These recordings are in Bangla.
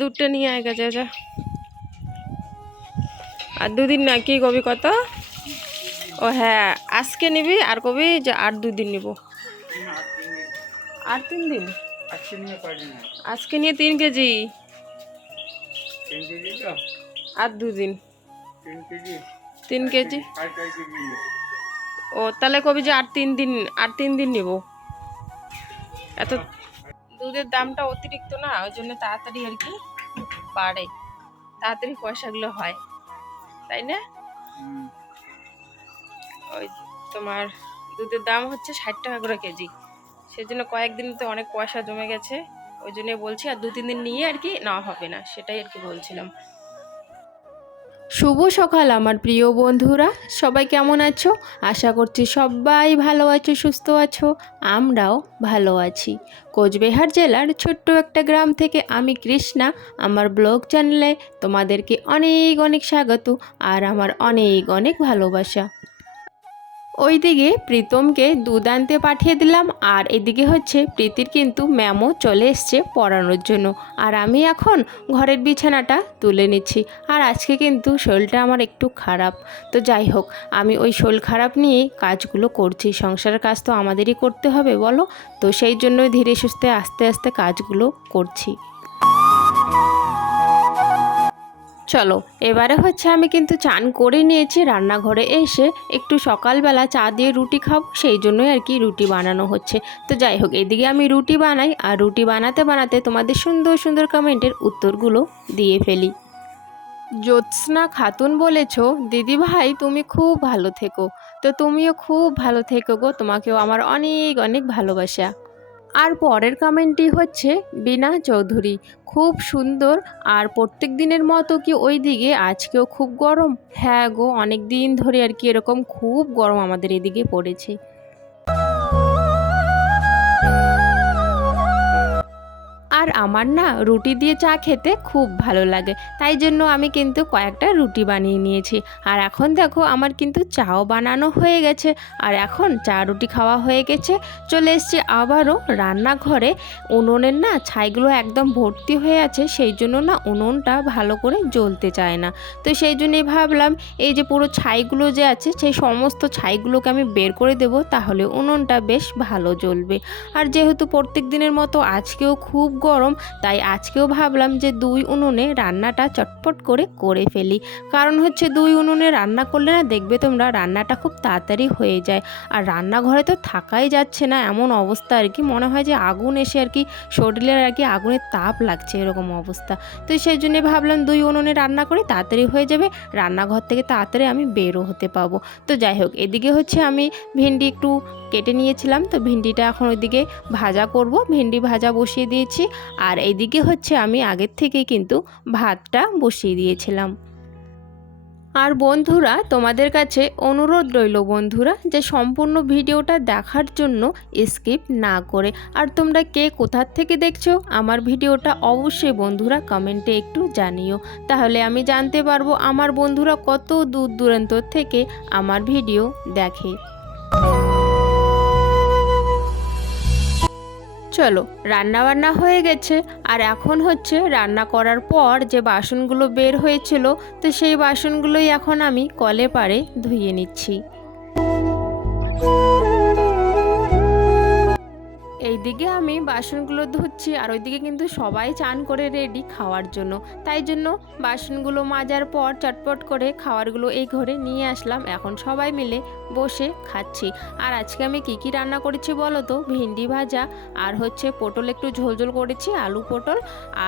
দুধটা নিয়ে আয় গেছে যা। আর দুদিন না, কি কবি কত? ও হ্যাঁ আজকে নিবি আর কবি যে আর দুদিন নিব। আর তিন দিন? আজকে নিয়ে তিন কেজি। আর দুদিন। তিন কেজি? ও, তাহলে কবি যে আর তিন দিন, আর তিন দিন নিব। এত দুধের দামটা অতিরিক্ত না ওই জন্য তাড়াতাড়ি আর কি বাড়ে। তাড়াতাড়ি পয়সাগুলো হয় তাই না? ওই তোমার দুধের দাম হচ্ছে ষাট টাকা করে কেজি। সেজন্য কয়েকদিন তো অনেক পয়সা জমে গেছে ওই জন্য বলছি আর দু তিন দিন নিয়ে আর কি নেওয়া হবে না সেটাই আর কি বলছিলাম। শুভ সকাল আমার প্রিয় বন্ধুরা। সবাই কেমন আছো? আশা করছি সবাই ভালো আছো, সুস্থ আছো, আমরাও ভালো আছি। কোচবিহার জেলার ছোট্ট একটা গ্রাম থেকে আমি কৃষ্ণা। আমার ব্লগ চ্যানেলে তোমাদেরকে অনেক অনেক স্বাগত আর আমার অনেক অনেক ভালোবাসা। ওইদিকে প্রীতমকে দুধ আনতে পাঠিয়ে দিলাম, আর এদিকে হচ্ছে প্রীতির কিন্তু ম্যামও চলে এসছে পড়ানোর জন্য। আর আমি এখন ঘরের বিছানাটা তুলে নিচ্ছি। আর আজকে কিন্তু শরীরটা আমার একটু খারাপ। তো যাই হোক, আমি ওই শরীর খারাপ নিয়েই কাজগুলো করছি। সংসারের কাজ তো আমাদেরই করতে হবে, বলো? তো সেই জন্যই ধীরে সুস্থে আস্তে আস্তে কাজগুলো করছি। চলো, এবারে হচ্ছে আমি কিন্তু চান করে নিয়েছি, রান্নাঘরে এসে একটু সকালবেলা চা দিয়ে রুটি খাব, সেই জন্যই আর কি রুটি বানানো হচ্ছে। তো যাই হোক, এদিকে আমি রুটি বানাই, আর রুটি বানাতে বানাতে তোমাদের সুন্দর সুন্দর কমেন্টের উত্তরগুলো দিয়ে ফেলি। জ্যোৎস্না খাতুন বলেছ, দিদি ভাই, তুমি খুব ভালো থেকো। তো তুমিও খুব ভালো থেকো গো, তোমাকেও আমার অনেক অনেক ভালোবাসা। আর পরের কমেন্টটি হচ্ছে বিনা চৌধুরী। খুব সুন্দর। আর প্রত্যেক দিনের মতো কি ওই দিকে আজকেও খুব গরম। হ্যাঁ গো অনেক দিন ধরে আর কি এরকম খুব গরম আমাদের এদিকে পড়েছে। আর আমার না রুটি দিয়ে চা খেতে খুব ভালো লাগে। তাই জন্য আমি কিন্তু কয়েকটা রুটি বানিয়ে নিয়েছি। আর এখন দেখো আমার কিন্তু চাও বানানো হয়ে গেছে। আর এখন চা রুটি খাওয়া হয়ে গেছে। চলে এসেছি আবারও রান্নাঘরে। উনুনের না ছাইগুলো একদম ভর্তি হয়ে আছে। সেই জন্য না উনুনটা ভালো করে জ্বলতে চায় না। তো সেই জন্যই ভাবলাম এই যে পুরো ছাইগুলো যে আছে, সেই সমস্ত ছাইগুলোকে আমি বের করে দেব। তাহলে উনুনটা বেশ ভালো জ্বলবে। আর যেহেতু প্রত্যেক দিনের মতো আজকেও খুব গরম তাই আজকেও ভাবলাম যে দুই উনুনে রান্নাটা চটপট করে করে ফেলি। কারণ হচ্ছে দুই উনুনে রান্না করলে না দেখবে তোমরা রান্নাটা খুব তাড়াতাড়ি হয়ে যায়। আর রান্নাঘরে তো থাকাই যাচ্ছে না, এমন অবস্থা আর কি। মনে হয় যে আগুন এসে আর কি, শরীরের আর কি আগুনের তাপ লাগছে এরকম অবস্থা। তো সেই জন্যে ভাবলাম দুই উনুনে রান্না করে তাড়াতাড়ি হয়ে যাবে, রান্নাঘর থেকে তাড়াতাড়ি আমি বেরো হতে পাবো। তো যাই হোক, এদিকে হচ্ছে আমি ভেন্ডি একটু কেটে নিয়েছিলাম, তো ভেন্ডিটা এখন ওইদিকে ভাজা করব। ভেন্ডি ভাজা বসিয়ে দিয়েছি, আর এইদিকে হচ্ছে আমি আগের থেকেই কিন্তু ভাতটা বসিয়ে দিয়েছিলাম। আর বন্ধুরা, তোমাদের কাছে অনুরোধ রইল বন্ধুরা, যে সম্পূর্ণ ভিডিওটা দেখার জন্য স্কিপ না করে। আর তোমরা কে কোথার থেকে দেখছ, আমার ভিডিওটা অবশ্যই বন্ধুরা কমেন্টে একটু জানিও। তাহলে আমি জানতে পারব আমার বন্ধুরা কত দূর দূরান্ত থেকে আমার ভিডিও দেখে। চলো রান্না বান্না হয়ে গেছে। আর এখন হচ্ছে রান্না করার পর যে বাসনগুলো বের হয়েছিল, তো সেই বাসনগুলোই এখন আমি কলে পারে ধুয়ে নিচ্ছি। এইদিকে আমি বাসনগুলো ধুচ্ছি আর ওইদিকে কিন্তু সবাই চান করে রেডি খাওয়ার জন্য। তাই জন্য বাসনগুলো মাজার পর চটপট করে খাওয়ারগুলো এই ঘরে নিয়ে আসলাম। এখন সবাই মিলে বসে খাচ্ছি। আর আজকে আমি কি কি রান্না করেছি বলো তো? ভেন্ডি ভাজা, আর হচ্ছে পটল একটু ঝোলঝোল করেছি, আলু পটল,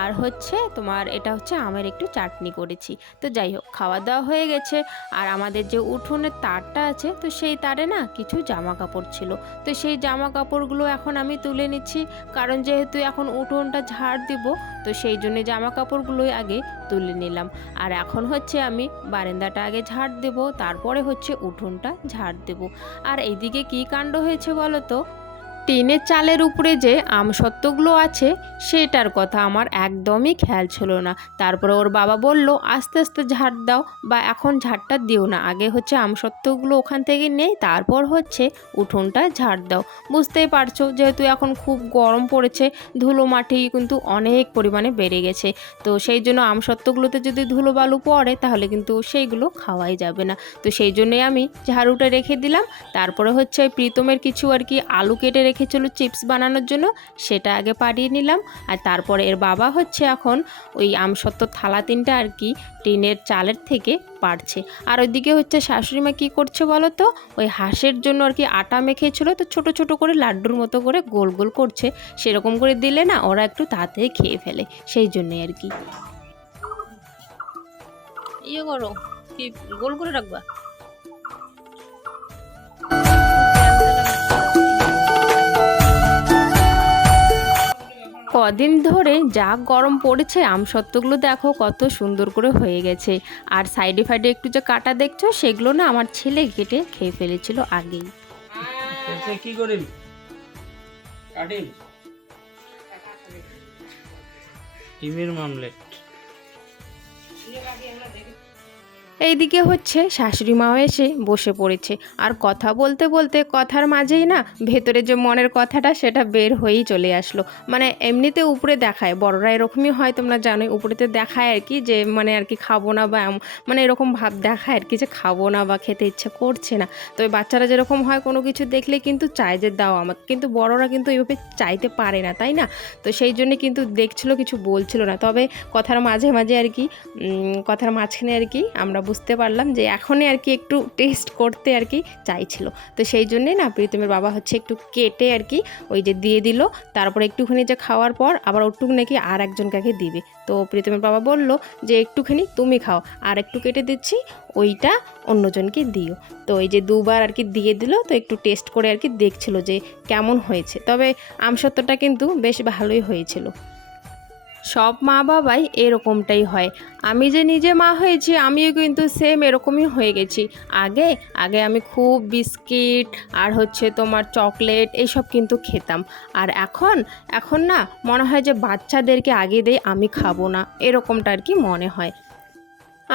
আর হচ্ছে তোমার এটা হচ্ছে আমের একটু চাটনি করেছি। তো যাই হোক, খাওয়া দাওয়া হয়ে গেছে। আর আমাদের যে উঠোনের তারটা আছে, তো সেই তারে না কিছু জামা কাপড় ছিল। তো সেই জামা কাপড়গুলো এখন আমি তুলে নিচ্ছি। কারণ যেহেতু এখন উঠোনটা ঝাড় দিব, তো সেই জন্যে জামা কাপড়গুলোই আগে তুলে নিলাম। আর এখন হচ্ছে আমি বারান্দাটা আগে ঝাড় দেব, তারপরে হচ্ছে উঠোনটা ঝাড় দেব। আর এইদিকে কি কাণ্ড হয়েছে বলো তো? টিনের চালের উপরে যে আমসত্ত্বগুলো আছে সেটার কথা আমার একদমই খেয়াল ছিল না। তারপরে ওর বাবা বলল, আস্তে আস্তে ঝাড় দাও বা এখন ঝাড়টা দিও না। আগে হচ্ছে আমসত্ত্বগুলো ওখান থেকে নেই, তারপর হচ্ছে উঠোনটা ঝাড় দাও। বুঝতেই পারছ, যেহেতু এখন খুব গরম পড়েছে, ধুলো মাটি কিন্তু অনেক পরিমাণে বেড়ে গেছে। তো সেই জন্য আমসত্ত্বগুলোতে যদি ধুলো বালু পড়ে, তাহলে কিন্তু সেইগুলো খাওয়াই যাবে না। তো সেই জন্যই আমি ঝাড়ুটা রেখে দিলাম। তারপরে হচ্ছে প্রীতমের কিছু আর কি আলু কেটে রেখেছিল চিপস বানানোর জন্য সেটা আগে পাঠিয়ে নিলাম। আর তারপরে এর বাবা হচ্ছে এখন ওই আমসত্ত্ব থালা তিনটা আর কি টিনের চালের থেকে পারছে আর ওইদিকে হচ্ছে শাশুড়ি মা কী করছে বলো তো ওই হাঁসের জন্য আর কি আটা মেখেছিল। তো ছোট ছোট করে লাড্ডুর মতো করে গোল গোল করছে। সেরকম করে দিলে না ওরা একটু তাড়াতাড়ি খেয়ে ফেলে। সেই জন্যই আর কি। ইয়ে করো, কি গোল করে রাখবা? কদিন ধরে যা গরম পড়েছে আমসত্ত্বগুলো দেখো কত সুন্দর করে হয়ে গেছে। আর সাইডে ফাইডে একটু যে কাটা দেখছ, সেগুলো না আমার ছেলে কেটে খেয়ে ফেলেছিল আগেই। কি ডিমের মামলেট। এইদিকে হচ্ছে শাশুড়ি মাও এসে বসে পড়েছে। আর কথা বলতে বলতে কথার মাঝেই না ভেতরে যে মনের কথাটা সেটা বের হয়েই চলে আসলো। মানে এমনিতে উপরে দেখায়, বড়রা এরকমই হয় তোমরা জানোই, উপরেতে দেখায় আর কি যে মানে আর কি খাব না বা মানে এরকম ভাব দেখায় আর কি যে খাব না বা খেতে ইচ্ছে করছে না। তবে বাচ্চারা যেরকম হয় কোনো কিছু দেখলে কিন্তু চায় যে দাও আমাকে। কিন্তু বড়রা কিন্তু এইভাবে চাইতে পারে না, তাই না? তো সেই জন্য কিন্তু দেখছিল, কিছু বলছিল না। তবে কথার মাঝে মাঝে আর কি কথার মাঝখানে আর কি আমরা বুঝতে পারলাম যে এখনই আর কি একটু টেস্ট করতে আর কি চাইছিল। তো সেই জন্যে না প্রীতমের বাবা হচ্ছে একটু কেটে আর কি ওই যে দিয়ে দিল, তারপরে একটুখানি যে খাওয়ার পর আবার ওটুক নাকি আর একজনকে দিবে। তো প্রীতমের বাবা বলল যে একটুখানি তুমি খাও, আর একটু কেটে দিচ্ছি, ওইটা অন্যজনকে দিও। তো এই যে দুবার আর কি দিয়ে দিল, তো একটু টেস্ট করে আর কি দেখছিল যে কেমন হয়েছে। তবে আমসত্ত্বটা কিন্তু বেশ ভালোই হয়েছিল। সব মা বাবাই এরকমটাই হয়। আমি যে নিজে মা হয়েছি, আমিও কিন্তু সেম এরকমই হয়ে গেছি। আগে আগে আমি খুব বিস্কিট আর হচ্ছে তোমার চকলেট এইসব কিন্তু খেতাম। আর এখন এখন না মনে হয় যে বাচ্চাদেরকে আগে দেই, আমি খাব না। এরকমটা আর কি মনে হয়।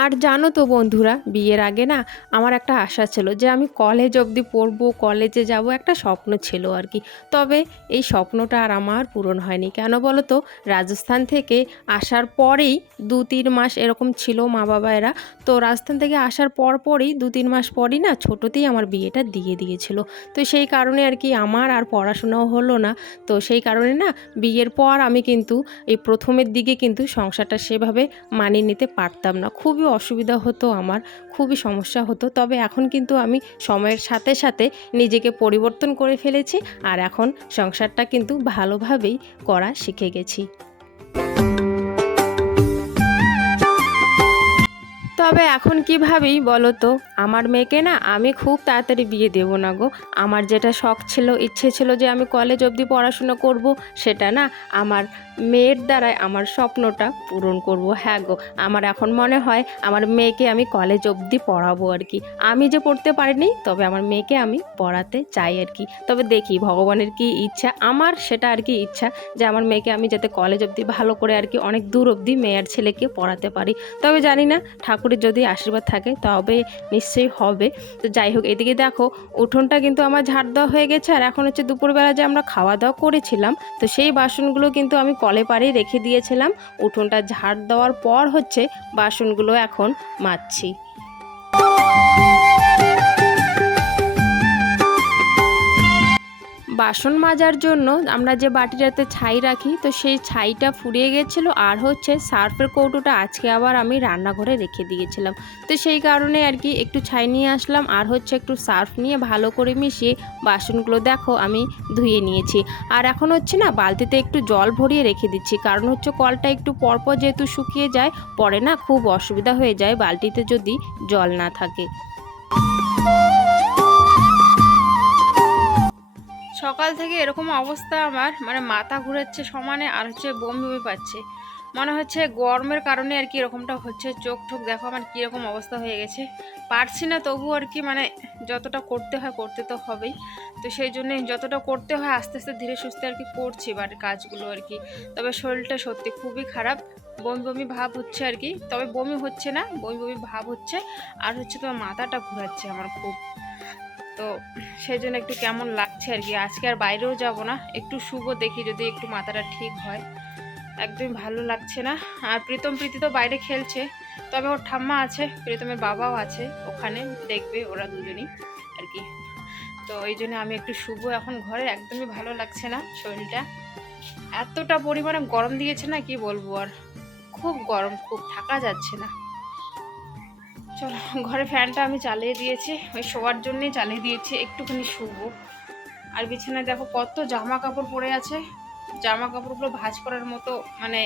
আর জানো তো বন্ধুরা, বিয়ের আগে না আমার একটা আশা ছিল যে আমি কলেজ অবধি পড়ব কলেজে যাব, একটা স্বপ্ন ছিল আর কি। তবে এই স্বপ্নটা আর আমার পূরণ হয়নি। কেন বলো তো? রাজস্থান থেকে আসার পরেই দু তিন মাস এরকম ছিল মা বাবা এরা তো রাজস্থান থেকে আসার পর পরই, দু তিন মাস পরই না ছোটোতেই আমার বিয়েটা দিয়ে দিয়েছিল। তো সেই কারণে আর কি আমার আর পড়াশোনাও হলো না। তো সেই কারণে না বিয়ের পর আমি কিন্তু এই প্রথমের দিকে কিন্তু সংসারটা সেভাবে মানিয়ে নিতে পারতাম না। খুবই অসুবিধা হতো আমার, খুবই সমস্যা হতো। তবে এখন কিন্তু আমি সময়ের সাথে সাথে নিজেকে পরিবর্তন করে ফেলেছি আর এখন সংসারটা কিন্তু ভালোভাবেই করা শিখে গেছি। তবে এখন কি ভাবি বলো তো? আমার মেয়েকে না আমি খুব তাড়াতাড়ি বিয়ে দেব না গো। আমার যেটা শখ ছিল, ইচ্ছে ছিল যে আমি কলেজ অবধি পড়াশোনা করব, সেটা না আমার মেয়ের দ্বারাই আমার স্বপ্নটা পূরণ করব। হ্যাঁ গো, আমার এখন মনে হয় আমার মেয়েকে আমি কলেজ অবধি পড়াবো আর কি। আমি যে পড়তে পারিনি, তবে আমার মেয়েকে আমি পড়াতে চাই আর কি। তবে দেখি ভগবানের কি ইচ্ছা, আমার সেটা আর কি ইচ্ছা যে আমার মেয়েকে আমি যাতে কলেজ অবধি ভালো করে আর কি অনেক দূর অবধি মেয়ের ছেলেকে পড়াতে পারি। তবে জানি না ঠাকুরের যদি আশীর্বাদ থাকে, তবে নিশ্চয়ই হবে। তো যাই হোক, এদিকে দেখো, উঠোনটা কিন্তু আমার ঝাড় দেওয়া হয়ে গেছে। আর এখন হচ্ছে দুপুরবেলা যে আমরা খাওয়া দাওয়া করেছিলাম, তো সেই বাসনগুলো কিন্তু আমি কলে পাড়ে রেখে দিয়েছিলাম। উঠোনটা ঝাড় দেওয়ার পর হচ্ছে বাসনগুলো এখন মাজছি। বাসন মাজার জন্য আমরা যে বাটিটাতে ছাই রাখি, তো সেই ছাইটা ফুরিয়ে গেছিল আর হচ্ছে সার্ফের কৌটোটা আজকে আবার আমি রান্নাঘরে রেখে দিয়েছিলাম। তো সেই কারণে আর কি একটু ছাই নিয়ে আসলাম আর হচ্ছে একটু সার্ফ নিয়ে ভালো করে মিশিয়ে বাসনগুলো দেখো আমি ধুয়ে নিয়েছি। আর এখন হচ্ছে না বালতিতে একটু জল ভরিয়ে রেখে দিচ্ছি, কারণ হচ্ছে কলটা একটু পরপর যেহেতু শুকিয়ে যায়, পরে না খুব অসুবিধা হয়ে যায় বালতিতে যদি জল না থাকে। থেকে এরকম অবস্থা আমার। মানে মাথা ঘুরাচ্ছে সমানে আর হচ্ছে বমি বমি পাচ্ছে। মনে হচ্ছে গরমের কারণে আর কি এরকমটা হচ্ছে। চোখ ঠোক দেখো আমার কীরকম অবস্থা হয়ে গেছে। পারছি না তবু আর কি মানে যতটা করতে হয় করতে তো হবেই। তো সেই জন্যে যতটা করতে হয় আস্তে আস্তে ধীরে সুস্থে আর কি করছি বাড়ির কাজগুলো আর কি। তবে শরীরটা সত্যি খুবই খারাপ। বমি বমি ভাব হচ্ছে আর কি। তবে বমি হচ্ছে না, বমি বমি ভাব হচ্ছে। আর হচ্ছে তোমার মাথাটা ঘোরাচ্ছে আমার খুব। তো সেই জন্য একটু কেমন লাগছে আর কি। আজকে আর বাইরেও যাব না। একটু শুভ দেখি যদি একটু মাথাটা ঠিক হয়। একদমই ভালো লাগছে না। আর প্রীতম, প্রীতি তো বাইরে খেলছে। তবে ওর ঠাম্মা আছে, প্রীতমের বাবাও আছে ওখানে। দেখবে ওরা দুজনই আর কি। তো এই জন্য আমি একটু শুভ এখন ঘরে একদমই ভালো লাগছে না শরীরটা। এতটা পরিমাণে গরম দিয়েছে না, কি বলব আর। খুব গরম, খুব থাকা যাচ্ছে না। চলো, ঘরে ফ্যানটা আমি চালিয়ে দিয়েছি। ওই শোয়ার জন্যই চালিয়ে দিয়েছি, একটুখানি শুভ আর বিছানায় দেখো কত জামা কাপড় পরে আছে। জামা কাপড়গুলো ভাজ করার মতো মানে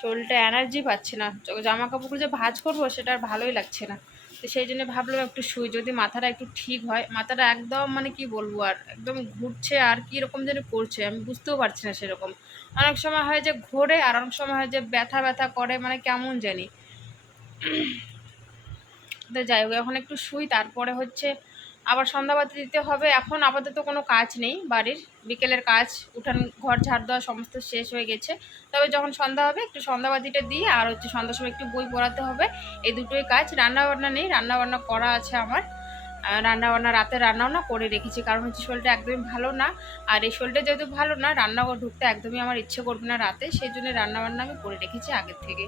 শরীরটা এনার্জি পাচ্ছে না। জামা কাপড়গুলো যে ভাঁজ করব সেটা আর ভালোই লাগছে না। তো সেই জন্য ভাবলাম একটু শুই, যদি মাথাটা একটু ঠিক হয়। মাথাটা একদম মানে কি বলব আর, একদম ঘুরছে আর কি রকম যেন করছে আমি বুঝতেও পারছি না সেরকম। অনেক সময় হয় যে ঘোরে, আর অনেক সময় হয় যে ব্যথা ব্যথা করে মানে কেমন জানি। তো যাই হোক, এখন একটু শুই, তারপরে হচ্ছে আবার সন্ধ্যাবাতি দিতে হবে। এখন আপাতত কোনো কাজ নেই বাড়ির। বিকেলের কাজ, উঠান, ঘর ঝাড় দেওয়া সমস্ত শেষ হয়ে গেছে। তবে যখন সন্ধ্যা হবে, একটু সন্ধ্যাবাতিটা দিয়ে আর হচ্ছে সন্ধ্যার সময় একটু বই পড়াতে হবে। এই দুটোই কাজ। রান্না বান্না নেই, রান্নাবান্না করা আছে আমার। রান্না বান্না রাতে রান্নাও না করে রেখেছি। কারণ হচ্ছে শরীরটা একদমই ভালো না। আর এই শরীরটা যেহেতু ভালো না রান্না ঢুকতে একদমই আমার ইচ্ছে করবে না রাতে। সেই জন্য রান্নাবান্না আমি করে রেখেছি আগের থেকে।